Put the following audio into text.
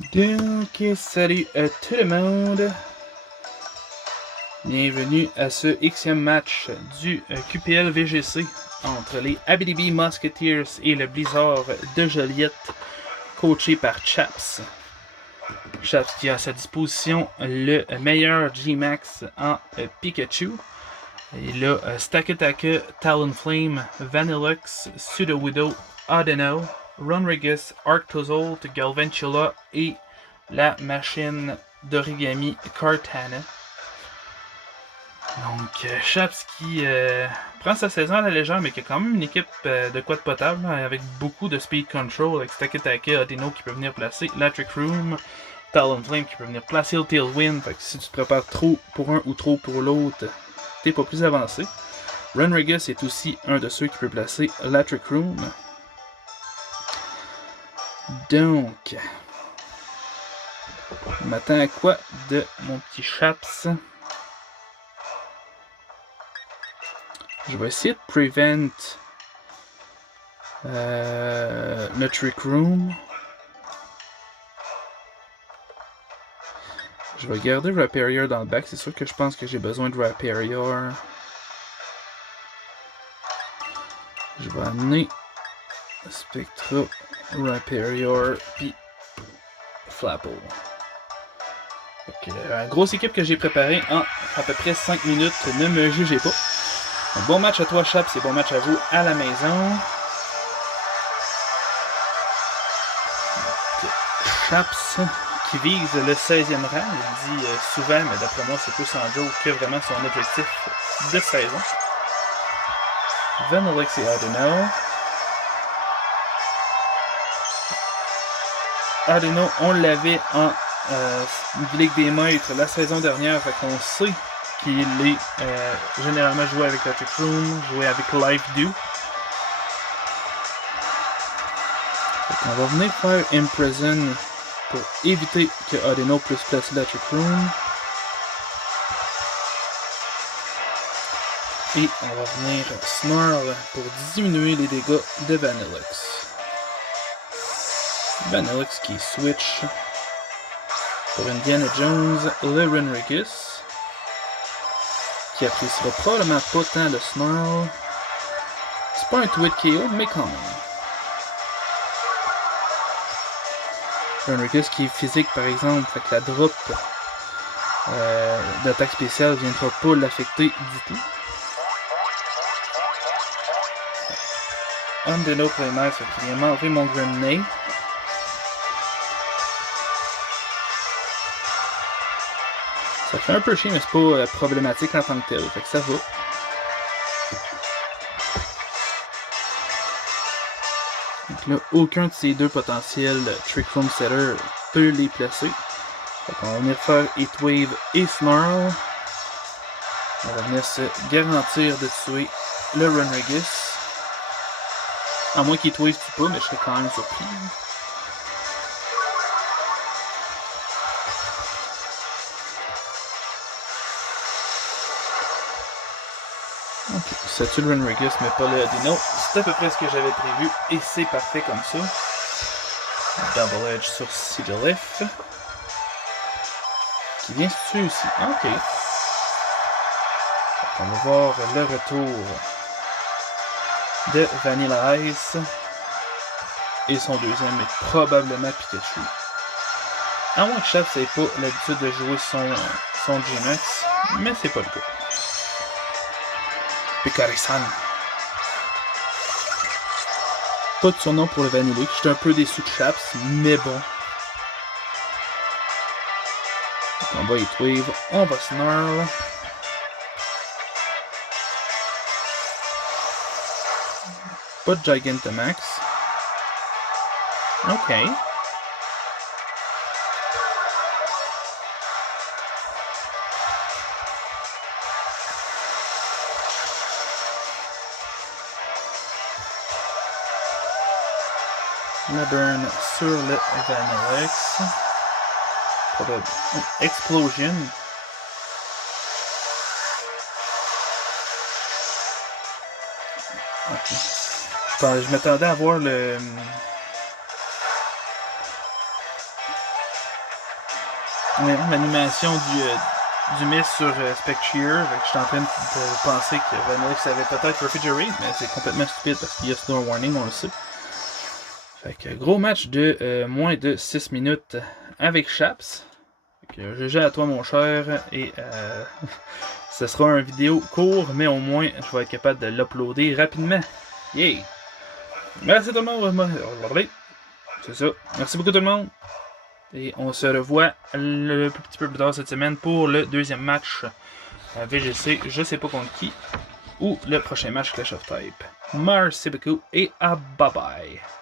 Donc, salut à tout le monde. Bienvenue à ce Xème match du QPL VGC entre les Abitibi Musketeers et le Blizzard de Joliette, coaché par Chaps. Chaps qui a à sa disposition le meilleur G-Max en Pikachu. Il a Stakataka, Talonflame, Vanillux, Sudowoodo, Audino, Runrigus, Arctozolt, Galvantula et la machine d'origami Kartana. Donc, Chaps qui prend sa saison à la légère, mais qui a quand même une équipe de quoi de potable, avec beaucoup de speed control, avec Stakataka, Audino qui peut venir placer Electric Room, Talonflame qui peut venir placer le Tailwind. Fait que si tu te prépares trop pour un ou trop pour l'autre, t'es pas plus avancé. Runrigus est aussi un de ceux qui peut placer Electric Room. Donc, je m'attends à quoi de mon petit Chaps? Je vais essayer de prevent le Trick Room. Je vais garder Rhyperior dans le back. C'est sûr que je pense que j'ai besoin de Rhyperior. Je vais amener Spectra, Rhyperior, puis Flapple. Donc, grosse équipe que j'ai préparée en à peu près 5 minutes. Ne me jugez pas. Un bon match à toi, Chaps, et bon match à vous à la maison. Chaps qui vise le 16e rang. Il dit souvent, mais d'après moi, c'est plus en joke que vraiment son objectif de saison. Vanillux et Audino. Audino, on l'avait en Ligue des Maîtres la saison dernière, fait qu'on sait qu'il est généralement joué avec Electric Room, joué avec Life Do. On va venir faire Imprison pour éviter que Audino puisse placer Electric Room. Et on va venir Snarl pour diminuer les dégâts de Vanillux. Vanillux qui switch pour Indiana Jones, le Runrigus, qui appréciera probablement pas tant le Snarl. C'est pas un Twit KO, mais quand même. Runrigus qui est physique par exemple, fait que la drop d'attaque spéciale ne viendra pas l'affecter du tout. Audino Playmat, fait qu'il vient m'enlever mon Grenade. Ça fait un peu chier, mais c'est pas problématique en tant que tel, fait que ça va. Donc là, aucun de ces deux potentiels Trick Room Setter peut les placer. Donc on va venir faire Heatwave et Snarl. On va venir se garantir de tuer le Runrigus. À moins qu'Heatwave tue pas, mais je serais quand même surpris. Ok, ça tue le Runrigus, mais pas le Audino. C'est à peu près ce que j'avais prévu, et c'est parfait comme ça. Double Edge sur Sigilyph. Qui vient se tuer aussi. Ok. On va voir le retour de Vanilla Ice. Et son deuxième est probablement Pikachu. À moins que Chaps n'ait pas l'habitude de jouer son G-Max, mais c'est pas le cas. Picarisan. Pas de surnom pour le Vanillic. J'étais un peu déçu de Chaps, mais bon. On va Heatwave, on va Snarl. Pas de Gigantamax. Ok. La burn sur le Vanillux. Pour le Explosion. Ok. Je m'attendais à voir le Ouais, l'animation du miss sur Spectre. Je suis en train de penser que Vanilla avait peut-être Refrigerate, mais c'est complètement stupide parce qu'il y a Snow Warning, on le sait. Fait que gros match de moins de 6 minutes avec Chaps. GG à toi mon cher et ce sera une vidéo court mais au moins je vais être capable de l'uploader rapidement. Yay! Merci tout le monde. C'est ça. Merci beaucoup tout le monde. Et on se revoit un petit peu plus tard cette semaine pour le deuxième match à VGC, je sais pas contre qui, ou le prochain match Clash of Type. Merci beaucoup et à bye bye.